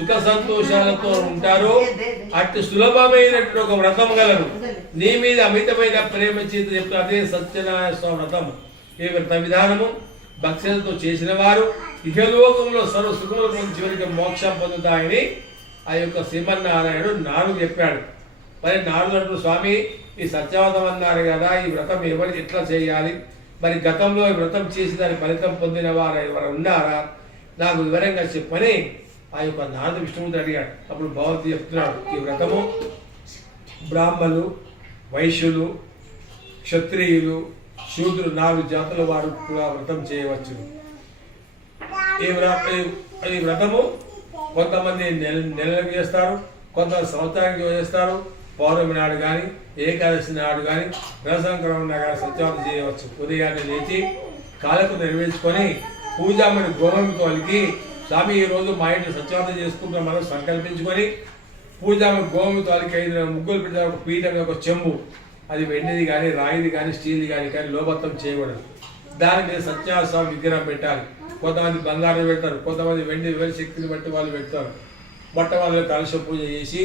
సుఖ సంతోషాలతో ఉంటారో అటు సులభమైనటువంటి ఒక వ్రతం గలరు. నీ మీద అమితమైన ప్రేమ చేత చెప్తే అదే సత్యనారాయణ స్వామి వ్రతం. ఈ వ్రత విధానము భక్తులతో చేసిన వారు ఇహలోకంలో సర్వ సుఖముల పొంది చివరికి మోక్షం పొందుతాయని ఆ యొక్క శ్రీమన్నారాయణుడు నాలుగు చెప్పాడు. మరి నాలుగు స్వామి ఈ సత్యవతం అన్నారు కదా, ఈ వ్రతం ఎవరు ఎట్లా చేయాలి, మరి గతంలో ఈ వ్రతం చేసి దాని ఫలితం పొందిన వారు ఎవరు ఉన్నారా, నాకు వివరంగా చెప్పని ఆ యొక్క నారద విష్ణుమూర్తి అడిగాడు. అప్పుడు భగవతి చెప్తున్నాడు, ఈ వ్రతము బ్రాహ్మణులు, వైశ్యులు, క్షత్రియులు, శూద్రులు 4 జాతుల వారు కూడా వ్రతం చేయవచ్చు. ఈ వ్రతము కొంతమంది నెలకు చేస్తారు, కొంతమంది సంవత్సరానికి చేస్తారు. పౌర్ణమి నాడు కానీ, ఏకాదశి నాడు కానీ, రసంక్రమణ కానీ సత్యవతం చేయవచ్చు. ఉదయాన్నే లేచి కాలకు నెరవేర్చుకొని పూజామని గోమమితో అలికి, స్వామి ఈరోజు మా ఇంట్లో సత్యవతం చేసుకుంటాం మనం సంకల్పించుకొని పూజామని గోమమితో అలికి 5 ముగ్గులు పెట్టిన ఒక పీఠం, ఒక చెంబు, అది వెండిది కానీ, రాయిది కానీ, స్టీల్ది కానీ లోబత్తం చేయకూడదు. దాని మీద సత్యనారాయణ స్వామి విగ్రహం పెట్టాలి. కొంతమంది బంగారం పెడతారు, కొంతమంది వెండి శక్తిని బట్టి వాళ్ళు పెడతారు. బట్ట వాళ్ళు కలశ పూజ చేసి